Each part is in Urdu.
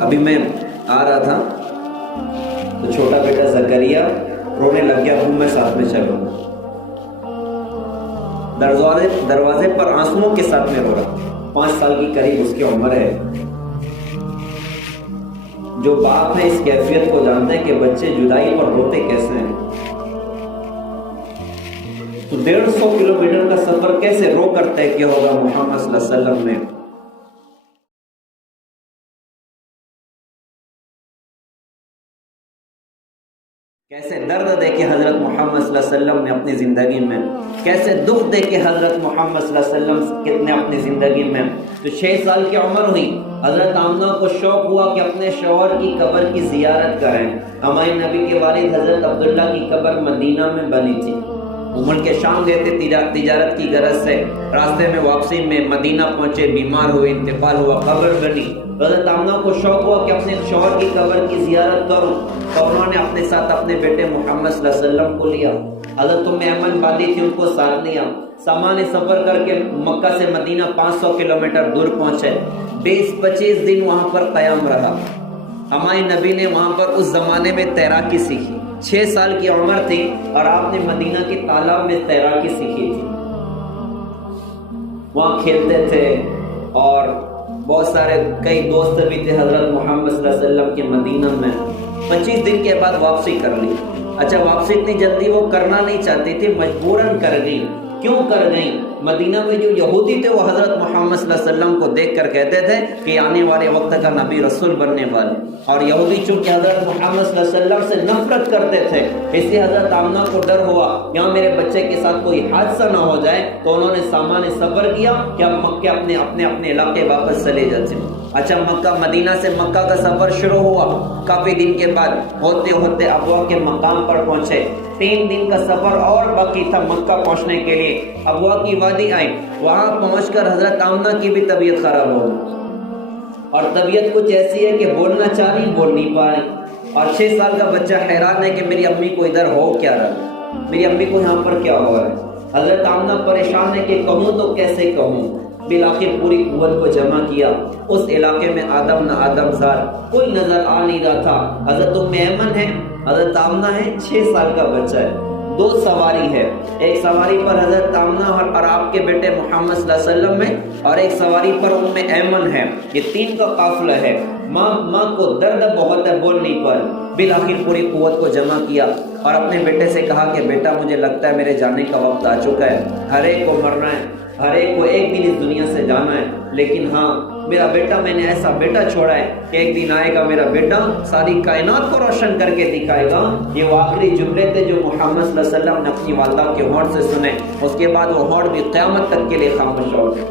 ابھی میں آ رہا تھا تو چھوٹا بیٹا زکریا رونے لگ گیا، ابو میں ساتھ میں چلوں گا۔ دروازے پر آنسوؤں کے ساتھ میں رو رہا، 5 سال کی قریب اس کی عمر ہے۔ جو باپ ہے اس کیفیت کو جانتے ہیں کہ بچے جدائی پر روتے کیسے ہیں۔ تو 150 کلومیٹر کا سفر کیسے رو کر طے کیا ہوگا محمد صلی اللہ علیہ وسلم نے۔ کیسے درد دے کے حضرت محمد صلی اللہ علیہ وسلم نے اپنی زندگی میں، کیسے دکھ دے کے حضرت محمد صلی اللہ علیہ وسلم نے اپنی زندگی میں۔ تو 6 سال کی عمر ہوئی، حضرت آمنہ کو شوق ہوا کہ اپنے شوہر کی قبر کی زیارت کریں۔ ہمارے نبی کے والد حضرت عبداللہ کی قبر مدینہ میں بنی تھی۔ وہ ملک شام گئے تھے تجارت کی غرض سے، راستے میں واپسی میں مدینہ پہنچے، بیمار ہوئے، انتقال ہوا، قبر بنی۔ حضرت آمنہ کو شوق ہوا کہ اپنے شوہر کی قبر کی زیارت کروں، تو انہوں نے اپنے ساتھ اپنے بیٹے محمد صلی اللہ علیہ وسلم کو لیا۔ حضرت ام ایمن باندھی تھی، ان کو ساتھ لیا، سامان سفر کر کے مکہ سے مدینہ 500 کلومیٹر دور پہنچے۔ 20-25 دن وہاں پر قیام رہا۔ ہمارے نبی نے وہاں پر اس زمانے میں تیراکی سیکھی، 6 سال کی عمر تھی اور آپ نے مدینہ کے تالاب میں تیراکی سیکھی تھی۔ وہاں کھیلتے تھے اور بہت سارے کئی دوست بھی تھے حضرت محمد صلی اللہ علیہ وسلم کے مدینہ میں۔ 25 دن کے بعد واپسی کر لی۔ اچھا، واپسی اتنی جلدی وہ کرنا نہیں چاہتی تھی، مجبوراً کر گئی۔ کیوں کر گئیں؟ مدینہ میں جو یہودی تھے وہ حضرت محمد صلی اللہ علیہ وسلم کو دیکھ کر کہتے تھے کہ آنے والے وقت کا نبی رسول بننے والے، اور یہودی چونکہ حضرت محمد صلی اللہ علیہ وسلم سے نفرت کرتے تھے، اس لیے حضرت آمنہ کو ڈر ہوا یہاں میرے بچے کے ساتھ کوئی حادثہ نہ ہو جائے، تو انہوں نے سامان سفر کیا کہ اب مکہ اپنے علاقے واپس چلے جاتے ہیں۔ اچھا، مدینہ سے مکہ کا سفر شروع ہوا۔ کافی دن کے بعد ہوتے ہوتے ابوا کے مقام پر پہنچے۔ 3 دن کا سفر اور باقی تھا مکہ پہنچنے کے لیے۔ ابوا کی وادی آئی، وہاں پہنچ کر حضرت آمنہ کی بھی طبیعت خراب ہو گئی، اور طبیعت کچھ ایسی ہے کہ بولنا چاہ رہی، بول نہیں پا رہی، اور 6 سال کا بچہ حیران ہے کہ میری امی کو ادھر ہو کیا رہا، میری امی کو یہاں پر کیا ہو رہا ہے۔ حضرت آمنہ پریشان ہے کہ کہوں تو کیسے کہوں۔ بالآخر پوری قوت کو جمع کیا۔ اس علاقے میں آدم نہ آدم زار کوئی نظر آ نہیں رہا تھا۔ حضرت ام ایمن ہے، حضرت آمنہ ہے، 6 سال کا بچہ ہے، 2 سواری ہے، ایک سواری پر حضرت آمنہ اور آپ کے بیٹے محمد صلی اللہ علیہ وسلم ہے، اور ایک سواری پر ام ایمن ہے۔ یہ 3 کا قافلہ ہے۔ ماں کو درد بہت ہے، بول نہیں پا رہی۔ بالآخر پوری قوت کو جمع کیا اور اپنے بیٹے سے کہا کہ بیٹا مجھے لگتا ہے میرے جانے کا وقت آ چکا ہے، ہر ایک کو مرنا ہے، ہر ایک کو ایک دن اس دنیا سے جانا ہے، لیکن ہاں میرا بیٹا، میں نے ایسا بیٹا چھوڑا ہے کہ ایک دن آئے گا میرا بیٹا ساری کائنات کو روشن کر کے دکھائے گا۔ یہ وہ آخری جملے تھے جو محمد صلی اللہ علیہ وسلم نے اپنی والدہ کے ہونٹ سے سنے۔ اس کے بعد وہ ہونٹ بھی قیامت تک کے لیے خاموش ہو گئے،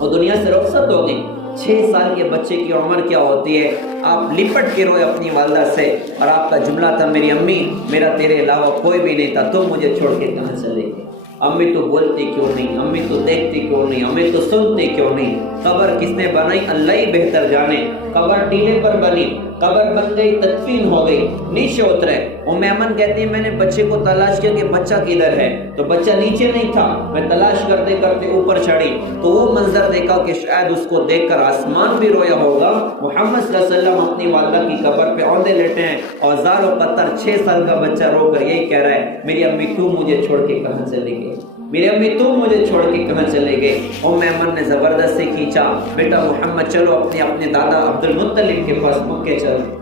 وہ دنیا سے رخصت ہو گئی۔ 6 سال کے بچے کی عمر کیا ہوتی ہے؟ آپ لپٹ کے روئے اپنی والدہ سے، اور آپ کا جملہ تھا میری امی، میرا تیرے علاوہ کوئی بھی نہیں تھا، تم مجھے چھوڑ کے کہاں چلے گئے؟ امی تو بولتی کیوں نہیں، امی تو دیکھتی کیوں نہیں، امی تو سنتی کیوں نہیں؟ قبر کس نے بنائی اللہ ہی بہتر جانے۔ قبر ٹیلے پر بنی، قبر بن گئی، تدفین ہو گئی، نیچے اترے۔ ام ایمن کہتی ہے میں نے بچے کو تلاش کیا کہ بچہ کدھر ہے، تو بچہ نیچے نہیں تھا، میں تلاش کرتے کرتے اوپر چڑھی تو وہ منظر دیکھا کہ شاید اس کو دیکھ کر آسمان بھی رویا ہوگا۔ محمد صلی اللہ علیہ وسلم اپنی والدہ کی قبر پہ اوندے لیٹے ہیں، اور زار و قطر 6 سال کا بچہ رو کر یہی کہہ رہا ہے میری امی تو مجھے چھوڑ کے کہاں چلی گئی، میری امی تم مجھے چھوڑ کے کہاں چلے گئے؟ ام ایمن نے زبردستی کھینچا، بیٹا محمد چلو اپنے دادا عبد المطلب کے پاس مکے چلو۔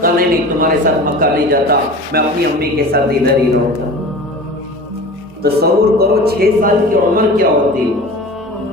کہا نہیں تمہارے ساتھ مکہ نہیں جاتا، میں اپنی امی کے ساتھ ادھر ہی رہتا۔ تصور کرو 6 سال کی عمر کیا ہوتی،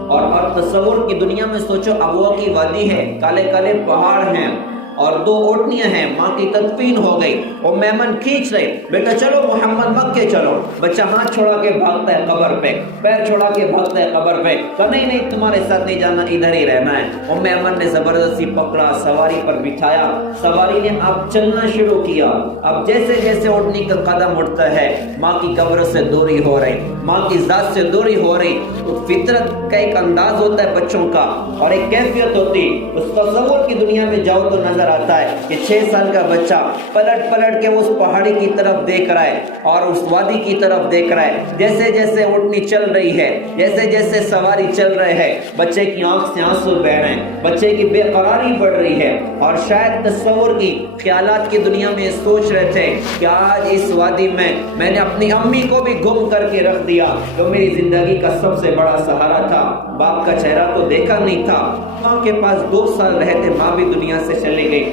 اور تصور کی دنیا میں سوچو، ابوا کی وادی ہے، کالے کالے پہاڑ ہیں، اور 2 اوٹنیاں ہیں، ماں کی تدفین ہو گئی۔ ام ایمن کھینچ رہے، بیٹا چلو محمد مکے چلو۔ بچہ ہاتھ چھوڑا کے بھاگتا ہے قبر پہ، پیر چھوڑا کے بھاگتا ہے قبر پہ، کہا نہیں تمہارے ساتھ نہیں جانا، ادھر ہی رہنا ہے۔ ام ایمن نے زبردستی پکڑا، سواری پر بٹھایا، سواری نے اب چلنا شروع کیا۔ اب جیسے جیسے اوٹنی کا قدم اٹھتا ہے، ماں کی قبر سے دوری ہو رہی، ماں کی ذات سے دوری ہو رہی، تو فطرت کا ایک انداز ہوتا ہے بچوں کا اور ایک کیفیت ہوتی. اس تصور کی دنیا میں جاؤ تو نظر آتا ہے کہ 6 سال کا بچہ پلٹ پلٹ کے اس پہاڑی کی طرف دیکھ رہا ہے اور اس وادی کی طرف دیکھ رہا ہے. جیسے جیسے اونٹنی چل رہی ہے، جیسے جیسے سواری چل رہے ہیں، بچے کی آنکھ سے آنسو بہ رہے ہیں، بچے کی بے قراری بڑھ رہی ہے. اور شاید تصور کی، خیالات کی دنیا میں سوچ رہے تھے کہ آج اس وادی میں نے اپنی امی کو بھی گم کر کے رکھ دیا جو میری زندگی کا سب سے بڑا سہارا تھا. باپ کا چہرہ تو دیکھا نہیں تھا. ماں کے پاس 2 سال رہتے ماں بھی دنیا سے چلی گئی.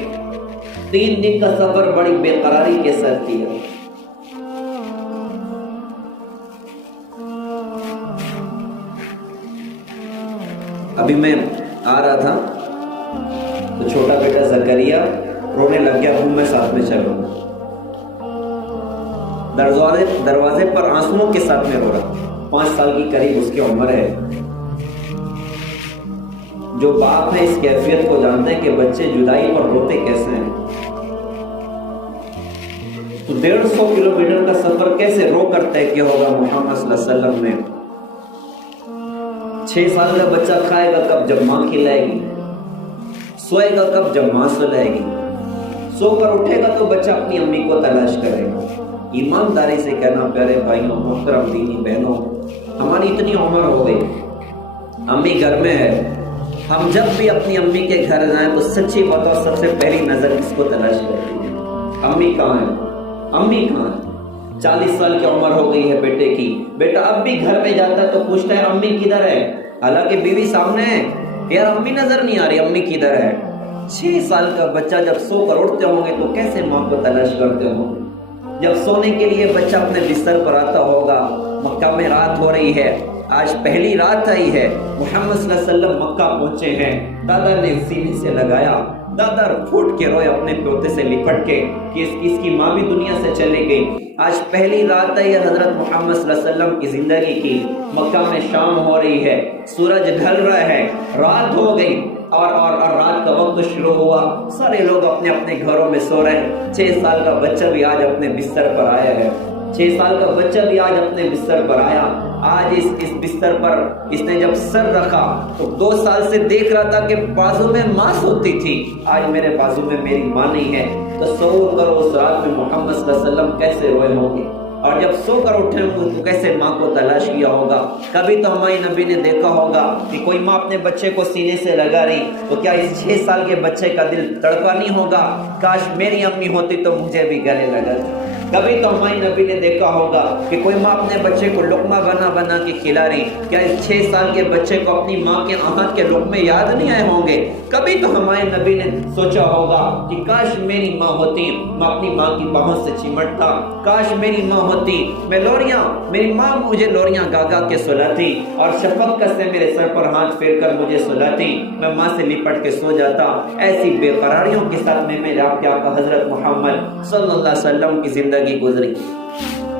3 دن کا سفر بڑی بے قراری کے ساتھ کیا. ابھی میں آ رہا تھا تو چھوٹا بیٹا زکریا رونے لگ گیا. میں ساتھ میں چل رہا ہوں. دروازے پر آنسوؤں کے ساتھ میں رو رہا. 5 سال کی قریب اس کی عمر ہے. جو باپ ہے اس کیفیت کو جانتے ہیں کہ بچے جدائی پر روتے کیسے ہیں. تو 150 کلومیٹر کا سفر کیسے رو کر طے کیا ہوگا محمد صلی اللہ علیہ وسلم نے. 6 سال کا بچہ کھائے گا کب؟ جب ماں کھلائے گی. سوئے گا کب؟ جب ماں سلائے گی. سو کر اٹھے گا تو بچہ اپنی امی کو تلاش کرے گا. ایمانداری سے کہنا پیارے بھائیوں، محترم دینی بہنوں، ہماری اتنی عمر ہو گئی، امی گھر میں ہے. ہم جب بھی اپنی امی کے گھر جائیں تو سچی بتاؤ سب سے پہلی نظر کس کو تلاش کرتی ہے؟ امی کہاں ہے؟ امی کہاں ہے؟ 40 سال کی عمر ہو گئی ہے بیٹے کی. بیٹا اب بھی گھر میں جاتا ہے تو پوچھتا ہے امی کدھر ہے؟ حالانکہ بیوی سامنے ہے. یار امی نظر نہیں آ رہی، امی کدھر ہے؟ 6 سال کا بچہ جب سو کر اٹھتے ہوں گے تو کیسے ماں کو تلاش کرتے ہوں گے؟ جب سونے کے لیے بچہ اپنے بستر پر آتا ہوگا، مکہ میں رات ہو رہی ہے، آج پہلی رات آئی ہے، محمد صلی اللہ علیہ وسلم مکہ پہنچے ہیں. دادا نے سینے سے لگایا. دادا پھوٹ کے روئے اپنے پوتے سے لپٹ کے کہ اس کی ماں بھی دنیا سے چلی گئی. آج پہلی رات آئی ہے حضرت محمد صلی اللہ علیہ وسلم کی زندگی کی. مکہ میں شام ہو رہی ہے، سورج ڈھل رہا ہے، رات ہو گئی اور رات کا وقت شروع ہوا. سارے لوگ اپنے اپنے گھروں میں سو رہے ہیں. 6 سال کا بچہ بھی آج اپنے بستر پر آیا ہے. 6 سال کا بچہ بھی آج اپنے بستر پر آیا. آج اس بستر پر اس نے جب سر رکھا تو 2 سال سے دیکھ رہا تھا کہ بازو میں ماں سوتی تھی، آج میرے بازو میں میری ماں نہیں ہے. تصور کرو اس رات میں محمد صلی اللہ علیہ وسلم کیسے روئے ہوں گے اور جب سو کر اٹھے ہوں گے تو کیسے ماں کو تلاش کیا ہوگا. کبھی تو ہماری نبی نے دیکھا ہوگا کہ کوئی ماں اپنے بچے کو سینے سے لگا رہی تو کیا اس 6 سال کے بچے کا دل تڑپا نہیں ہوگا؟ کاش میری امی ہوتی تو مجھے بھی گلے لگاتی. کبھی تو ہماری نبی نے دیکھا ہوگا کہ کوئی ماں اپنے بچے کو لقمہ بنا بنا کے کھلا رہی. کیا اس 6 سال کے بچے کو اپنی ماں کے ہاتھ کے لقمے یاد نہیں آئے ہوں گے؟ کبھی تو ہمارے نبی نے سوچا ہوگا کہ کاش میری ماں ہوتی، میں اپنی ماں کی باہوں سے چمٹتا. کاش میری ماں ہوتی، میں میری ماں مجھے لوریاں گا گا کے سلاتی اور شفقت سے میرے سر پر ہاتھ پھیر کر مجھے سلاتی. میں ماں سے لپٹ کے سو جاتا. ایسی بے قراریوں کے ساتھ میں میرے آپ کے آقا حضرت محمد صلی اللہ علیہ وسلم کی زندگی گزری.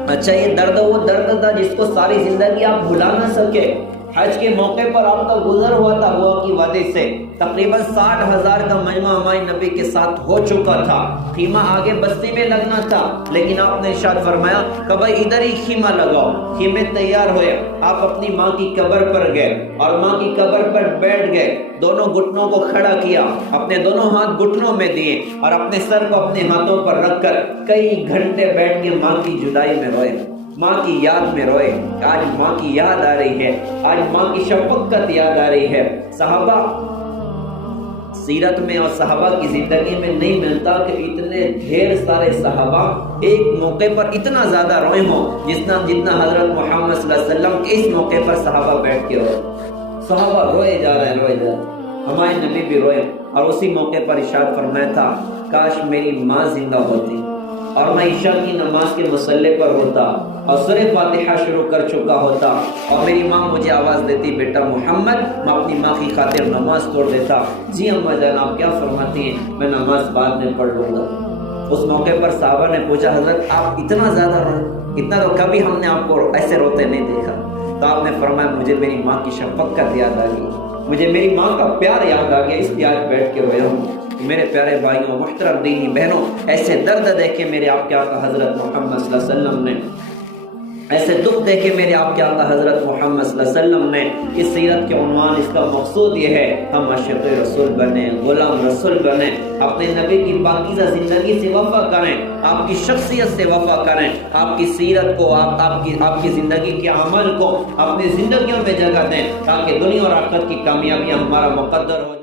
اچھا یہ درد وہ درد تھا جس کو ساری زندگی آپ بھلا نہ سکے. حج کے موقع پر آپ کا گزر ہوا تھا ہوا کی وادی سے. تقریباً 60,000 کا مجمع ہمارے نبی کے ساتھ ہو چکا تھا. خیمہ آگے بستی میں لگنا تھا لیکن آپ نے ارشاد فرمایا کہ بھائی ادھر ہی خیمہ لگاؤ. خیمے تیار ہوئے. آپ اپنی ماں کی قبر پر گئے اور ماں کی قبر پر بیٹھ گئے. دونوں گھٹنوں کو کھڑا کیا، اپنے دونوں ہاتھ گھٹنوں میں دیے اور اپنے سر کو اپنے ہاتھوں پر رکھ کر کئی گھنٹے بیٹھ کے ماں کی جدائی میں روئے، ماں کی یاد میں روئے. آج ماں کی یاد آ رہی ہے، آج ماں کی شفقت یاد آ رہی ہے. صحابہ سیرت میں اور صحابہ کی زندگی میں نہیں ملتا کہ اتنے ڈھیر سارے صحابہ ایک موقع پر اتنا زیادہ روئے ہوں جتنا حضرت محمد صلی اللہ علیہ وسلم کے اس موقع پر صحابہ بیٹھ کے روئے. صحابہ روئے جا رہے ہیں. ہمارے نبی بھی روئے اور اسی موقع پر ارشاد فرمایا تھا کاش میری ماں زندہ ہوتی اور میں عشاء کی نماز کے مصلے پر ہوتا اور سورہ فاتحہ شروع کر چکا ہوتا اور میری ماں مجھے آواز دیتی بیٹا محمد، میں اپنی ماں کی خاطر نماز توڑ دیتا. جی اماں جان آپ کیا فرماتی ہیں؟ میں نماز بعد میں پڑھ لوں گا. اس موقع پر صحابہ نے پوچھا حضرت آپ اتنا زیادہ روئے؟ اتنا تو کبھی ہم نے آپ کو ایسے روتے نہیں دیکھا. تو آپ نے فرمایا مجھے میری ماں کی شفقت یاد آ گئی، مجھے میری ماں کا پیار یاد آ گیا، اس لیے آج بیٹھ کے رویا ہوں. میرے پیارے بھائیوں، محترم دینی بہنوں، ایسے درد دیکھ کے میرے آپ کے آقا حضرت محمد صلی اللہ علیہ وسلم نے ایسے دکھ دیکھے میرے آپ کے آقا حضرت محمد صلی اللہ علیہ وسلم نے اس سیرت کے عنوان، اس کا مقصود یہ ہے ہم عاشق رسول بنیں، غلام رسول بنیں، اپنے نبی کی پاکیزہ زندگی سے وفا کریں، آپ کی شخصیت سے وفا کریں، آپ کی سیرت کو، آپ کی زندگی کے عمل کو اپنی زندگیوں میں جگہ دیں، تاکہ دنیا اور آخرت کی کامیابی ہمارا مقدر ہو۔